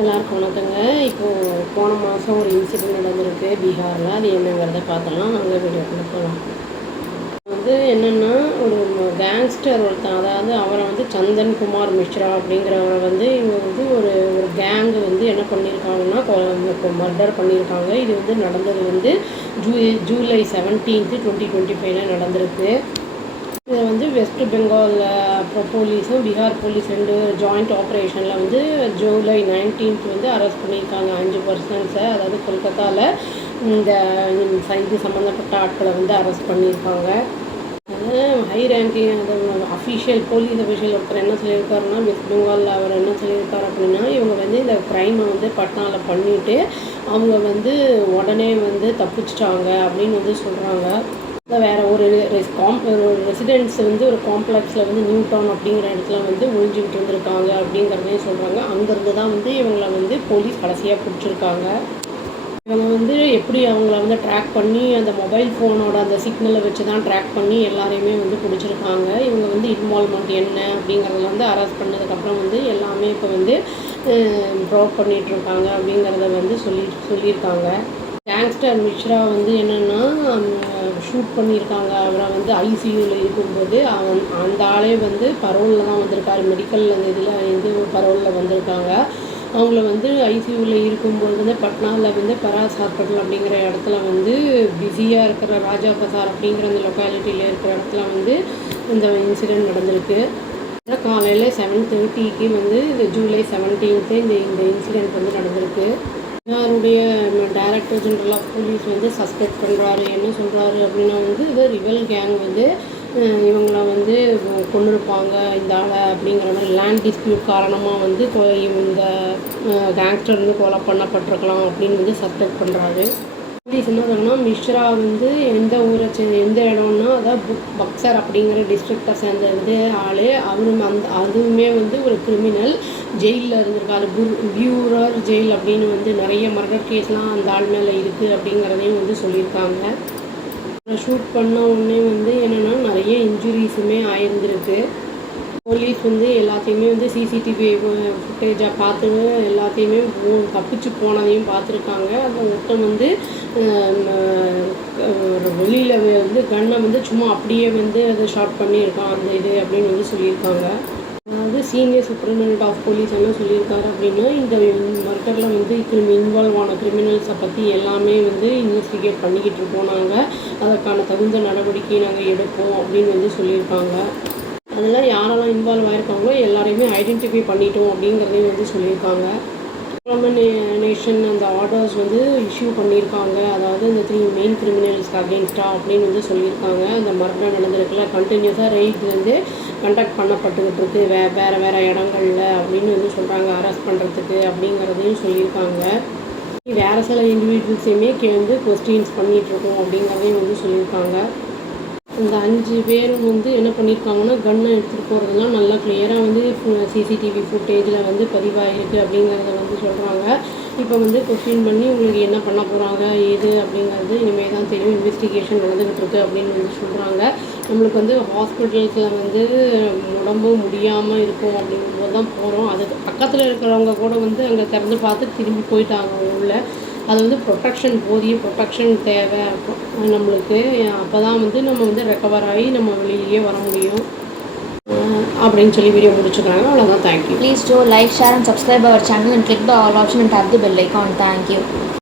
எல்லாருக்கும் வணக்கங்க. இப்போது போன மாதம் ஒரு இன்சிடெண்ட் நடந்திருக்கு பீகாரில். அது என்னங்கிறத பார்க்கலாம். அங்கே வீடியோக்குள்ள போகலாம். என்னென்னா, ஒரு கேங்ஸ்டர் ஒருத்தன், அதாவது அவரை சந்தன் குமார் மிஸ்ரா அப்படிங்கிறவரை இவங்க ஒரு ஒரு கேங்கு என்ன பண்ணியிருக்காங்கன்னா மர்டர் பண்ணியிருக்காங்க. இது நடந்தது ஜூலை 17, 2025 நடந்திருக்கு. இதை வெஸ்ட் பெங்கால் போலீஸும் பீகார் போலீஸ் 2 ஜாயிண்ட் ஆப்ரேஷனில் ஜூலை 19 அரெஸ்ட் பண்ணியிருக்காங்க 5 பர்சன்ஸை. அதாவது கொல்கத்தாவில் இந்த இது சம்மந்தப்பட்ட ஆட்களை அரெஸ்ட் பண்ணியிருக்காங்க. High ranking official police official ஒருத்தர் என்ன சொல்லியிருக்காருன்னா, வெஸ்ட் பெங்காலில் அவர் என்ன சொல்லியிருக்காரு அப்படின்னா, இவங்க இந்த க்ரைமை பட்னாவில் பண்ணிவிட்டு அவங்க உடனே தப்பிச்சிட்டாங்க அப்படின்னு சொல்கிறாங்க. வேறு ஒரு ரெசிடென்ட்ஸ் ஒரு காம்ப்ளெக்ஸில் நியூ டவுன் அப்படிங்கிற இடத்துல ஒழிஞ்சிக்கிட்டு இருந்திருக்காங்க அப்படிங்கிறதையும் சொல்கிறாங்க. அங்கேருந்து தான் இவங்களை போலீஸ் கடைசியாக பிடிச்சிருக்காங்க. இவங்க எப்படி அவங்கள ட்ராக் பண்ணி அந்த மொபைல் ஃபோனோட அந்த சிக்னலை வச்சு தான் ட்ராக் பண்ணி எல்லாரையுமே பிடிச்சிருக்காங்க. இவங்க இன்வால்வ்மெண்ட் என்ன அப்படிங்கிறதுல அரெஸ்ட் பண்ணதுக்கப்புறம் எல்லாமே இப்போ ப்ரூவ் பண்ணிகிட்ருக்காங்க அப்படிங்கிறத சொல்லியிருக்காங்க. கேங்ஸ்டர் மிஸ்ரா என்னென்னா, ஷூட் பண்ணியிருக்காங்க. அவரை ஐசியூவில் இருக்கும்போது அந்த ஆளே பரோலில் தான் வந்திருக்காரு. மெடிக்கல் அந்த இதில் பரோலில் வந்திருக்காங்க. அவங்கள ஐசியூவில் இருக்கும்போது பட்னாவில் பராஸ் ஹாஸ்பிட்டல் அப்படிங்கிற இடத்துல பிஸியாக இருக்கிற ராஜா பசார் அப்படிங்கிற அந்த லொக்காலிட்டியில் இருக்கிற இடத்துல இந்த இன்சிடெண்ட் நடந்திருக்கு. காலையில் 7:30க்கு இது ஜூலை 17 இந்த இன்சிடெண்ட் நடந்திருக்கு. யாருடைய director general of police suspect பண்ணுறாரு. என்ன சொல்கிறாரு அப்படின்னா, இது ரிவல் கேங் இவங்களை கொண்டிருப்பாங்க இந்த ஆளை அப்படிங்கிற மாதிரி லேண்ட் டிஸ்பியூட் காரணமாக இந்த கேங்ஸ்டர் கொலை பண்ணப்பட்டிருக்கலாம் அப்படின்னு சஸ்பெக்ட் பண்ணுறாரு. போலீஸ் என்ன சொன்னா, மிஸ்ரா எந்த ஊரை எந்த இடம்னா, அதாவது பக்சர் அப்படிங்கிற டிஸ்ட்ரிக்டை சேர்ந்த ஆள். அதுவுமே ஒரு கிரிமினல் ஜெயிலில் இருந்திருக்காரு. பியூரர் ஜெயில் அப்படின்னு நிறைய மர்டர் கேஸ்லாம் அந்த ஆள் மேலே இருக்குது அப்படிங்கிறதையும் சொல்லியிருக்காங்க. ஷூட் பண்ண உடனே என்னென்னா நிறைய இன்ஜுரிஸுமே ஆயிருந்திருக்கு. போலீஸ் எல்லாத்தையுமே சிசிடிவி ஃபுட்டேஜாக பார்த்து எல்லாத்தையுமே தப்பிச்சு போனதையும் பார்த்துருக்காங்க. அந்த ஒருத்தன் வெளியில் கன்னை சும்மா அப்படியே அதை ஷார்ட் பண்ணியிருக்கான் அந்த இது அப்படின்னு சொல்லியிருக்காங்க. அதாவது சீனியர் சூப்பரிண்டென்டென்ட் ஆஃப் போலீஸ் என்ன சொல்லியிருக்காரு அப்படின்னா, இந்த மர்டரில் இன்வால்வ் ஆன கிரிமினல்ஸை பற்றி எல்லாமே இன்வெஸ்டிகேட் பண்ணிக்கிட்டு இருக்கோம். நாங்கள் அதற்கான தகுந்த நடவடிக்கை நாங்கள் எடுப்போம் அப்படின்னு சொல்லியிருக்காங்க. அதெல்லாம் யாரெல்லாம் இன்வால்வ் ஆகிருக்காங்களோ எல்லாரையுமே ஐடென்டிஃபை பண்ணிட்டோம் அப்படிங்கிறதையும் சொல்லியிருக்காங்க. நேஷன் அந்த ஆர்டர்ஸ் இஷ்யூ பண்ணியிருக்காங்க. அதாவது இந்த 3 மெயின் கிரிமினல்ஸ்க்கு அகெயின்ஸ்டாக அப்படின்னு சொல்லியிருக்காங்க. அந்த மர்டர் நடந்திருக்குல கண்டினியூஸாக ரெய்ட் கண்டக்ட் பண்ணப்பட்டுக்கிட்டு இருக்கு வேறு இடங்களில் அப்படின்னு சொல்கிறாங்க. அரெஸ்ட் பண்ணுறதுக்கு அப்படிங்கிறதையும் சொல்லியிருக்காங்க. வேறு சில இண்டிவிஜுவல்ஸையுமே கொஸ்டின்ஸ் பண்ணிகிட்ருக்கோம் அப்படிங்கிறதையும் சொல்லியிருக்காங்க. இந்த 5 பேரும் என்ன பண்ணியிருக்காங்கன்னா, கன்னை எடுத்துகிட்டு போகிறதுலாம் நல்லா கிளியராக சிசிடிவி ஃபுட்டேஜில் பதிவாகிருக்கு அப்படிங்கிறத சொல்கிறாங்க. இப்போ கொஸ்டின் பண்ணி உங்களுக்கு என்ன பண்ண போகிறாங்க ஏது அப்படிங்கிறது இனிமேல் தான் தெரியும். இன்வெஸ்டிகேஷன் நடந்துக்கிட்டு இருக்குது அப்படின்னு சொல்கிறாங்க. நம்மளுக்கு ஹாஸ்பிட்டல்ஸில் உடம்பு முடியாமல் இருக்கும் அப்படிங்கும்போது தான் போகிறோம். அதுக்கு பக்கத்தில் இருக்கிறவங்க கூட அங்கே திறந்து பார்த்து திரும்பி போயிட்டாங்க உள்ள. அது ப்ரொடெக்ஷன் போதிய ப்ரொடெக்ஷன் தேவை நம்மளுக்கு. அப்போ தான் நம்ம ரெக்கவர் ஆகி நம்ம வெளியிலேயே வர முடியும் அப்படின்னு சொல்லி வீடியோ முடிச்சுக்கிறாங்க. அவ்வளோதான். Thank you. Please do like, share and subscribe our channel and click the all option and tap the bell icon. Thank you.